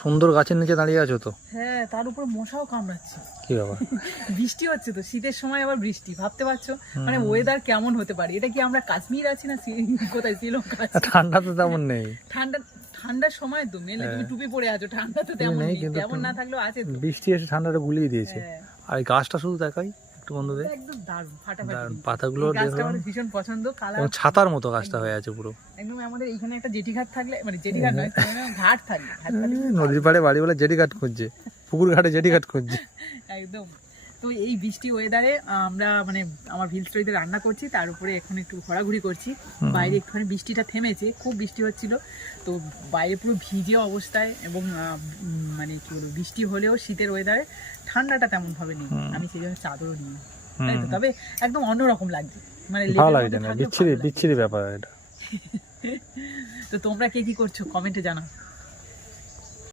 সুন্দর গাছের নিচে দাঁড়িয়ে আছো তো। হ্যাঁ, তার উপর মশাও কামড়াচ্ছে। কি ব্যাপার? বৃষ্টি হচ্ছে তো, শীতের সময় আবার বৃষ্টি, ভাবতে পারছো মানে ওয়েদার কেমন হতে পারে? এটা কি আমরা কাশ্মীর আছি না কোথায়, শ্রীলঙ্কা আছি? ঠান্ডা তো তেমন নেই। ঠান্ডার সময় তো মেনলি তুমি টুপি পরে আছো, ঠান্ডা তো তেমন নেই, তেমন না থাকলেও আছে তো। বৃষ্টি এসে ঠান্ডাটা গুলিয়ে দিয়েছে। হ্যাঁ, আর এই গাছটা শুধু দেখাই একটু বন্ধুদের, একদম দারুণ ফাটাফাটি। পাতাগুলো এই গাছটা দেখলাম আমার ভীষণ পছন্দ, কালার এবং ছাতার মতো গাছটা হয়ে আছে পুরো। একদম। আমাদের এখানে একটা জেটি ঘাট থাকলে, মানে জেটি ঘাট নয়, ঘাট থাকলে, ঘাট থাকলে নদীর পাড়ে বাড়ি বলে জেটি ঘাট খুঁজছে, পুকুর ঘাটে জেটি ঘাট খুঁজছে। একদম। তো এই বৃষ্টি ওয়েদারে আমরা মানে আমার ভিল স্টোরিতে রান্না করছি, তার উপরে এখন একটু ঘোরাঘুরি করছি। বাইরে একটুখানি বৃষ্টিটা থেমেছে, খুব বৃষ্টি হচ্ছিল তো বাইরে পুরো ভিজে অবস্থায়, এবং মানে কি বলবো, বৃষ্টি হলেও শীতের ওয়েদারে ঠান্ডাটা তেমন ভাবে নেই। আমি সেই জন্য চাদরও নিই, তাই তো। তবে একদম অন্যরকম লাগছে, মানে ভালো লাগছে না, বিচ্ছিরি বিচ্ছিরি ব্যাপার এটা। তো তোমরা কে কি করছো কমেন্টে জানাও।